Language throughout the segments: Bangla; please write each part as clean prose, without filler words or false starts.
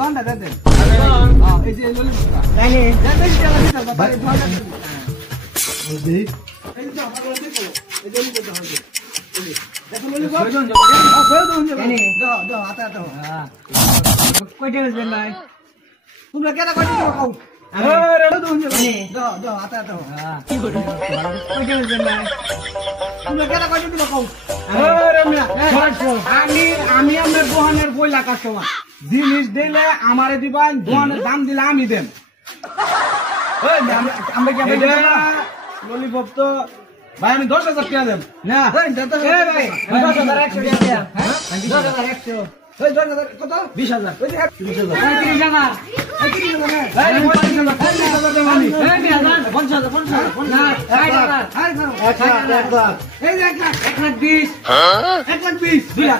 দোকানটা দে দেন এই যে ললিপপটা তাই নি বেশি টাকা দিতে বাড়ি ধরে বুঝি এই যে আপনারা দেখো এই যে ললিপপটা হবে দেখো ললিপপ দাও হাতে হাতে হ্যাঁ কয়টা বেচবেন ভাই তোমরা কেন কয়টা দেবো খাও আরে দাও হাতে হাতে হ্যাঁ কি করে কয়টা বেচবেন ভাই তোমরা কেন কয়টা দিবো খাও আমি আমার দোকানের বইলা কাস্টমার জিনিস দিলে আমারে দিবেন দোকানের দাম দিলে আমি দেন আমরা কি ললিপপ তো ভাই আমি 10,000 টাকা দেব না 10,100 কত 20,000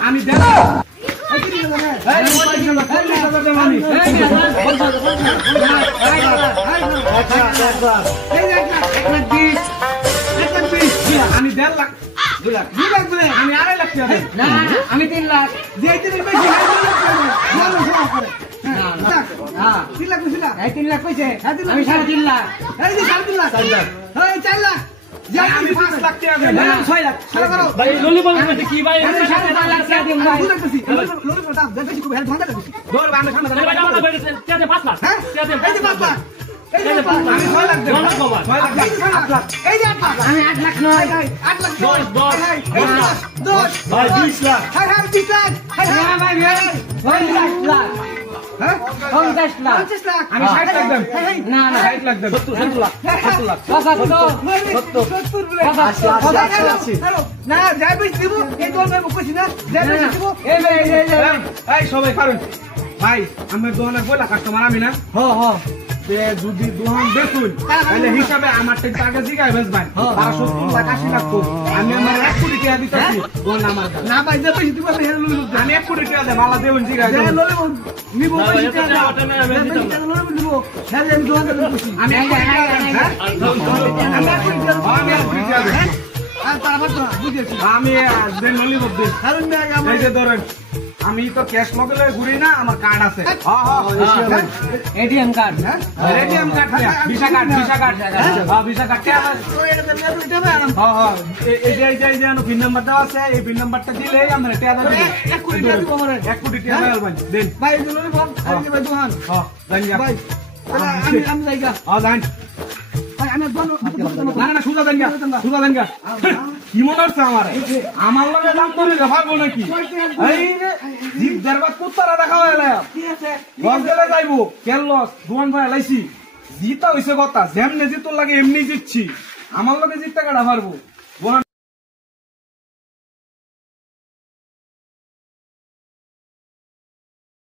আমি দেব আমি 1.5 লাখ 2 লাখ 2 লাখ বলে আমি 2.5 লাখ টাকা না আমি 3 লাখ যে 3 বেশি হ্যাঁ 3 লাখ কইছিলা এই 3 লাখ কইছে আমি 3.5 লাখ এই যে 3.5 লাখ 4 লাখ এই 4 লাখ যে আমি 5 লাখ টাকা দেব 6 লাখ সারা করো ভাই ললিপপ মধ্যে কি ভাই আমি 4 লাখ টাকা দেব ভাই ললিপপ দাম দেখ বেশি খুব হেল্প ভাঙা দিছি দৌড় আমি সামনে টাকা দে 5 লাখ হ্যাঁ এই যে 5 লাখ এই যে 5 লাখ আমি 6 লাখ দেব 6 লাখ এই যে 8 লাখ আমি 8 লাখ নয় 8 লাখ 10 ভাই 20 লাখ হ্যাঁ 20 লাখ হ্যাঁ ভাই 20 লাখ হ্যাঁ 50 লাখ আমি 60 লাখ দেব না না 60 লাখ দেব 70 লাখ 70 লাখ 70 বলে না যাই বেশ দিব এই দোকানে কইছি না যাই বেশ দিব এই সবাই কারণ ভাই আমার দোকানে কয়লা কাস্টমার আমি না হ্যাঁ যদি দোকান বেচুন তাহলে হিসাবে আমার টাকা জিগায় বেচবেন 70 লাখ 80 লাখ আমি আমার 1 কোটি টাকা দিতেছি দোকান আমার না ভাই যে বেশি দিব আমি 1 কোটি টাকা দেব আলা দেউন জিগায় নিব বেশি টাকা আমি নিব হ্যাঁ আমি দোকানে বসি আমি আমি ললিপপ দিই এই যে ধরেন আমি তো ক্যাশ মগলে ঘুরি না আমার কার্ড আছে ATM card ATM card visa card visa card এই যে পিন নাম্বার দেওয়া আছে এই পিন নাম্বারটা দিলেই আমরা টাকা দেব 1 কোটি টাকা দিব আমার 1 কোটি টাকা দেন ভাই ললিপপ ভাই দোকান ভাই আমি যাইগা যান কি মনে হচ্ছে আমার লগে দাম করে ভাববো নাকি কুত্তারা দেখা গেলে যাইবো কেন লস দোকান ভাই লাইছি জিতা হয়েছে কথা যেমনি জিতর লাগে এমনি জিতছি আমার লগে জিততে কাটা পারবো